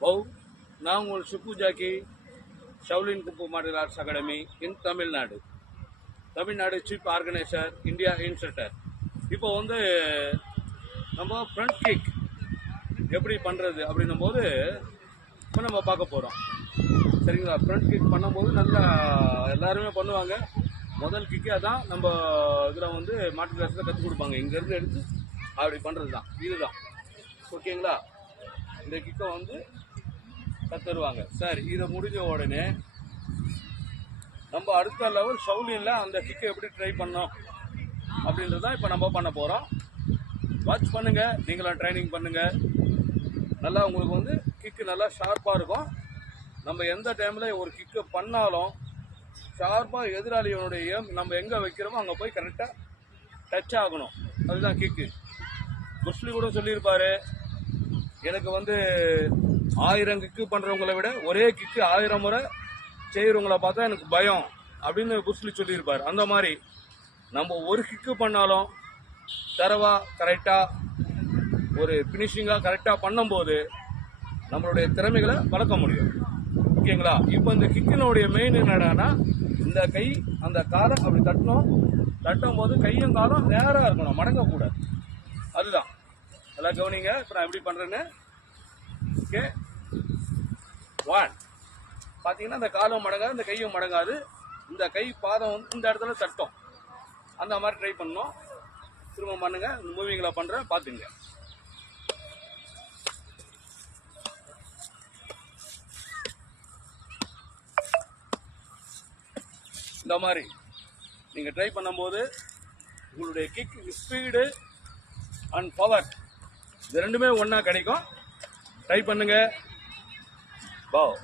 Wow, now we'll Shukujaki, Shaolin Kumpu Martial Arts Academy in Tamil Nadu. Tamil Nadu Chief Organizer, India Instructor. இப்போ வந்து நம்ம front kick எப்படி பண்ணுறது அப்படின்னும் போது இப்போ நம்ம பார்க்க போகிறோம். சரிங்களா? ஃப்ரண்ட் கிக் பண்ணும்போது நல்லா எல்லாருமே பண்ணுவாங்க. முதல் கிக்கே அதான் நம்ம இதில் வந்து மாட்டு கிளாஸில் கற்றுக் கொடுப்பாங்க. இங்கேருந்து எடுத்து அப்படி பண்ணுறது தான், இதுதான். ஓகேங்களா? இந்த கிக்கை வந்து கற்றுருவாங்க. சரி, இதை முடிஞ்ச உடனே நம்ம அடுத்த லெவல் ஷவுலினில் அந்த கிக்கை எப்படி ட்ரை பண்ணோம் அப்படின்றது தான் இப்போ நம்ம பண்ண போகிறோம். வாட்ச் பண்ணுங்கள், நீங்களும் ட்ரைனிங் பண்ணுங்கள். நல்லா உங்களுக்கு வந்து கிக்கு நல்லா ஷார்ப்பாக இருக்கும். நம்ம எந்த டைமில் ஒரு கிக்கு பண்ணாலும் ஷார்ப்பாக எதிராளியோடைய நம்ம எங்கே வைக்கிறோமோ அங்கே போய் கரெக்டாக டச் ஆகணும். அதுதான் கிக்கு. புஷ்லி கூட சொல்லியிருப்பாரு, எனக்கு வந்து 1000 கிக்கு பண்ணுறவங்களை விட ஒரே கிக்கு 1000 முறை செய்கிறவங்கள பார்த்தா எனக்கு பயம் அப்படின்னு புஷ்லி சொல்லியிருப்பார். அந்த மாதிரி நம்ம ஒரு கிக்கு பண்ணாலும் தரவா கரெக்டாக ஒரு ஃபினிஷிங்காக கரெக்டாக பண்ணும்போது நம்மளுடைய திறமைகளை வளர்க்க முடியும். ஓகேங்களா? இப்போ இந்த கிக்கினுடைய மெயின் என்னடானா, இந்த கை அந்த காலை அப்படி தட்டும் போது கையும் காலம் நேராக இருக்கணும், மடங்கக்கூடாது. அதுதான். எல்லாம் கவனிங்க. இப்போ நான் எப்படி பண்ணுறேன்னு. ஓகே, 1 பார்த்தீங்கன்னா இந்த காலும் மடங்காது, இந்த கையும் மடங்காது. இந்த கை பாதம் வந்து இந்த இடத்துல தட்டும். அந்த மாதிரி ட்ரை பண்ணணும். திரும்ப பண்ணுங்க. இந்த மூவிங்களை பண்ணுறேன், பார்த்துங்க. இந்த மாதிரி நீங்கள் ட்ரை பண்ணும்போது உங்களுடைய கிக் ஸ்பீடு அண்ட் பவர் இது ரெண்டுமே ஒன்றா கிடைக்கும். ட்ரை பண்ணுங்க. வாவ்.